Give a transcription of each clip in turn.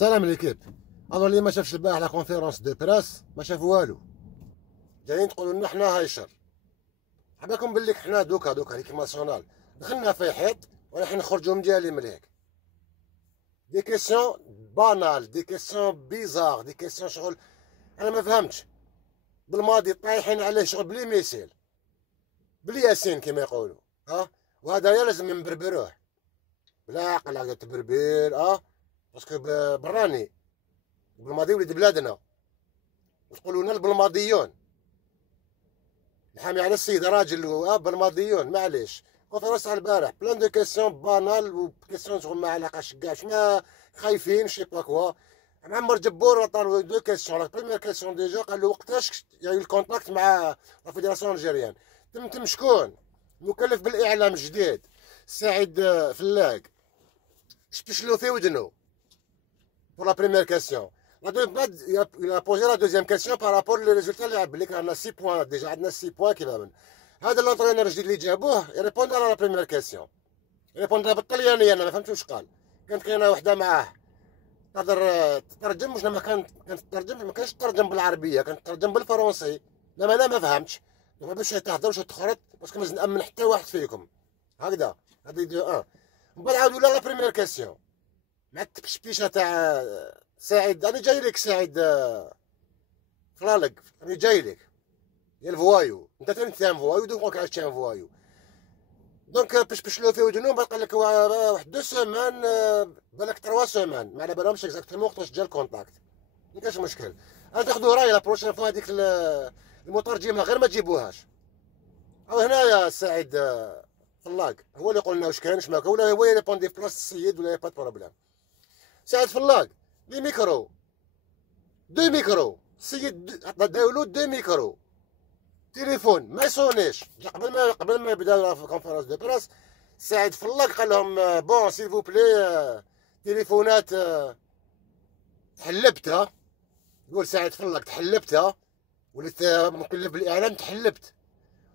سلام ليكيب. الو اللي ما شافش البارح لا كونفيرونس دو براس ما شاف والو. جايين تقولوا لنا حنا هايشر. حباكم باللي حنا دوكا ليكيب ناسيونال دخلنا في حيط وراح نخرجوا من ديالي مليك. دي كيسيون بانال، دي كيسيون بيزار، دي كيسيون شغل انا ما فهمتش. بالماضي طايحين عليه شغل بلي ميسيل بلي ياسين كما يقولوا. وهذايا لازم نبربروه بلا عقل هكذا تبربير. باسكو براني بالماضي ولد بلادنا وتقولوا لنا بالماضيون نحامي على السيد راجل بالماضيون. معليش كونفيرونس تاع البارح بلان دو كيسيون بانال وكيسيون شغل ما علاقاش كاع ما خايفين شي با كوا. معمر جبور عطاو دو كيسيون. لا بريمير كيسيون ديجا قال له وقتاش يا الكونتاكت مع لا فيدراسيون الجيريان. تم شكون مكلف بالاعلام الجديد سعيد فلاق شبشلو في ودنو pour la première question. Il a posé la deuxième question par rapport aux résultats اللي عبد لك. عندنا 6 بوان ديجا، عندنا 6 بوان كيما هذا لونترينور الجديد اللي جابوه يريبوند على لا بريمير كيسيون. يريبوند بالطليانيه. انا ما فهمتش واش قال. كانت كاينه وحده معاه تقدر تترجم واش ما كانت تترجم، ما كانش تترجم بالعربيه، كانت تترجم بالفرنسي. لا ما فهمتش. ما باش تهضرش وتخرط باسكو ما نامن حتى واحد فيكم هكذا. هذه دو من بعد عاودوا لا بريمير كيسيون مع التبشبيشه تاع سعيد. انا جاي لك سعيد فلالق، انا جاي لك يا الفوايو. انت تاع فوايو دونك عايش تاع فوايو. دونك بشلو في ودنو قال لك واحد 2 سيمان بالك 3 سيمان ما على بالهمش اكزاكتومون وقتاش جا الكونتاكت. ما كاش مشكل. انا تاخذوا راي لا بروشين فوا هذيك المترجمه غير ما تجيبوهاش. او هنايا سعيد فلاق هو اللي يقول لنا واش كاين واش ما كاين، ولا هو يريبوندي في بلاصه السيد ولا با بروبليم. سعيد فلاق لي ميكرو 2 ميكرو السيد داولو 2 ميكرو تليفون ما يصونيش. قبل ما يبداو في كونفرنس دو براس سعيد فلاق قال لهم بون سيل فو بلي تليفونات تحلبتها. يقول سعيد فلاق تحلبتها وليت مكلف بالاعلام تحلبت.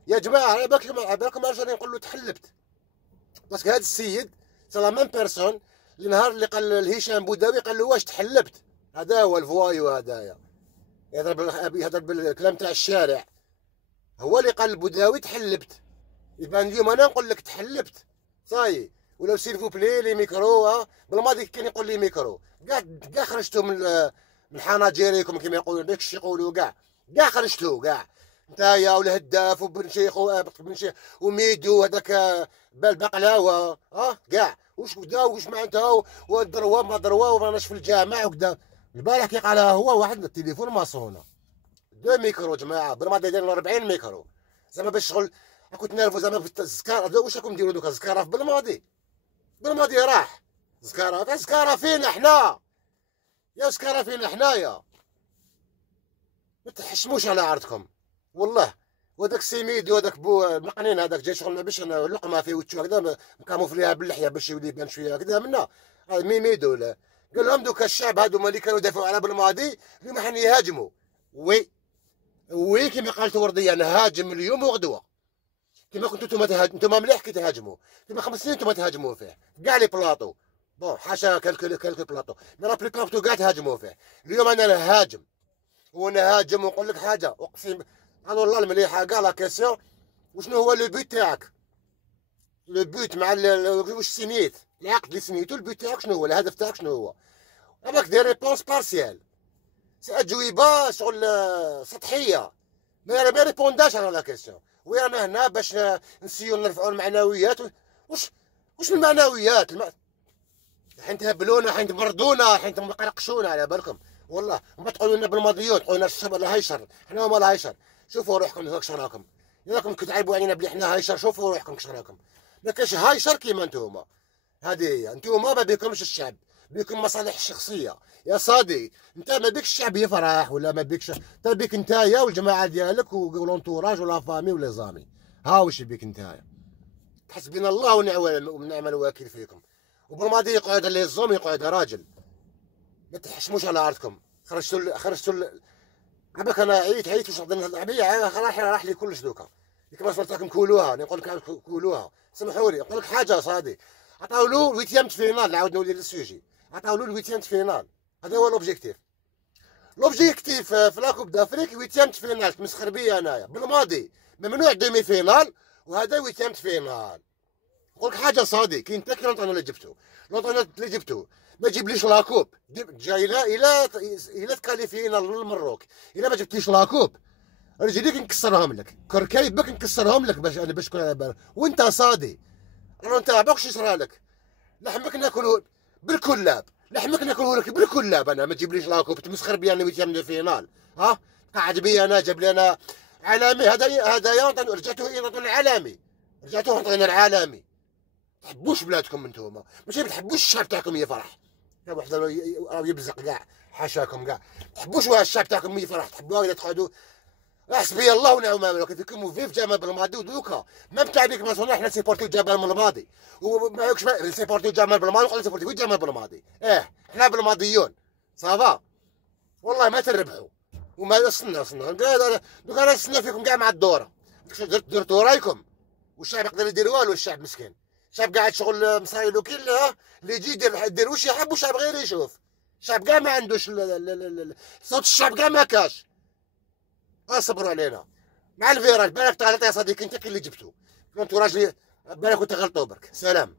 يا جماعه على بالكم عرفت نقول له تحلبت باسكو هذا السيد سي لا ميم بيرسون اللي نهار اللي قال لهشام بوداوي قال له واش تحلبت. هذا هو الفوايو هذايا يهضر بالكلام تاع الشارع. هو اللي قال البوداوي تحلبت. يبان اليوم انا نقول لك تحلبت صاي. ولو سيلفو بلي لي ميكرو بالماضي كان يقول لي ميكرو كاع خرجتو من حناجريكم كما يقولوا داكش يقولوا كاع خرجتو كاع نتايا والهداف وبن شيخ وميدو هذاك بالبقلاوه كاع واش بدا واش معناتها والدروه ما دروه وراناش في الجامع وكذا. البارح كي قالها هو واحد التليفون ماصونه 2 ميكرو جماعه بالماضي دايرين 40 ميكرو زعما باش شغل كنت نعرفوا زعما في الزكاره. واش راكم ديروا دوكا الزكاره في بالماضي راح زكاره فينا حنا يا زكاره فينا حنايا. ما تحشموش على عرضكم والله. وداك سيميد وداك بو المقنين هذاك جاي شغل ما باش لقمه في وجهه هكذا مكاموفليها باللحيه باش يولي يبان شويه هكذا منا. ميميدو ولا قال لهم دوكا الشعب هذوما اللي كانوا يدافعوا على بالماضي اليوم حنا يهاجموا. وي كما قالت ورديه نهاجم اليوم وغدوه كما كنتو نتوما مليح كي تهاجموا كما 5 سنين نتوما تهاجموا فيه كاع لي بلاطو. بون حاشا كالكو بلاطو مي لا بلاطو كاع تهاجموا فيه. اليوم انا نهاجم ونهاجم ونقول لك حاجه اقسم على الله المليحه كاع لا كيسيون وشنو هو لو بوت تاعك. لو بوت مع واش سينيت العقد اللي سميتو البوت تاعك شنو هو الهدف تاعك شنو هو. هذاك دي ريبونس بارسيال اجوبه شغل سطحيه ما ريبونداش على لا كيسيون. وانا هنا باش نسيو نرفعوا المعنويات. واش المعنويات حين تهبلونا حين تمرضونا حين تقرقشونا على بالكم والله. ما تقولوا لنا بالماضيون تقولوا لنا الشباب الهايشر حنا هما الهايشر. شوفوا روحكم هاك شراكم راكم كتعيبوا علينا بلي حنا هايشر. شوفوا روحكم شراكم ما كاش هايشر كيما نتوما. هذه هي انتوما ما بيكمش الشعب بيكم مصالح الشخصيه يا صادي. انت ما بيكش الشعب يفرح ولا ما بيكش انت بيك نتايا والجماعه ديالك ولونتوراج ولا فامي ولا زامي. ها واش بيك نتايا. حسبنا الله ونعم الوكيل فيكم. وبالماضي يقعد لي الزوم يقعد راجل. ما تحشموش على عرضكم. خرجتوا عباك انا عييت واش نهضر العربيه راح لي كلش دوكا. كما قلت لكم كولوها نقول لك كولوها. سمحوا لي نقول لك حاجه صادي. عطاو له الويتيام فينال نعاود نولي للسوجي. عطاو له الويتيام فينال هذا هو لوبجيكتيف. لوبجيكتيف في لاكوب دافريك ويتيامت فينال، تمسخر بيا انايا بالماضي ممنوع دومي فينال، وهذا ويتيامت فينال. نقول لك حاجه صادق، كاين حتى لونطون اللي جبتو، لونطون اللي جبتو ما تجيبليش لاكوب جاي الى تكاليفينا للمروك، الا ما جبتيش لاكوب رجليك نكسرهم لك، كركايبك نكسرهم لك باش انا باش تكون وانت صادي. انا انت باكش يصرى لك، لحمك ناكله بالكلاب، لحمك ناكله لك بالكلاب. انا ما تجيبليش لاكوب تمسخر بي انا ويتيام الفينال. ها قاعد بي انا جاب لي انا عالمي. هذا رجعتوه ينطون العالمي، رجعتوه ينطون العالمي. تحبوش بلادكم انتوما، ماشي بتحبوش الشعب تاعكم يفرح. يا واحد يبزق كاع حاشاكم كاع، تحبوش الشعب تاعكم يفرح، تحبوها اذا تقعدوا حسبي الله ونعم الوكيل فيكم وفيف جمال بالماضي. ودوكا ما بتاع بيك ما احنا سيبورتيو جمال بالماضي، وما يكش سيبورتيو جمال بالماضي وقال سيبورتيو جمال بالماضي. احنا بالماضيون صافا، والله ما تربحوا وما صنا دوكا انا نستنى فيكم كاع مع الدوره. درتوا رايكم والشعب يقدر يدير والو. الشعب مسكين، الشعب قاعد شغل مصايلو كي اللي يجي يدير واش يحب، والشعب غير يشوف. الشعب كاع ما عندوش صوت الشعب كاع ما كاش. اصبروا علينا مع الفيراج. بالك تغلط يا صديقي، انت اللي جبتو الانتوراج بالك وتغلطوا برك. سلام.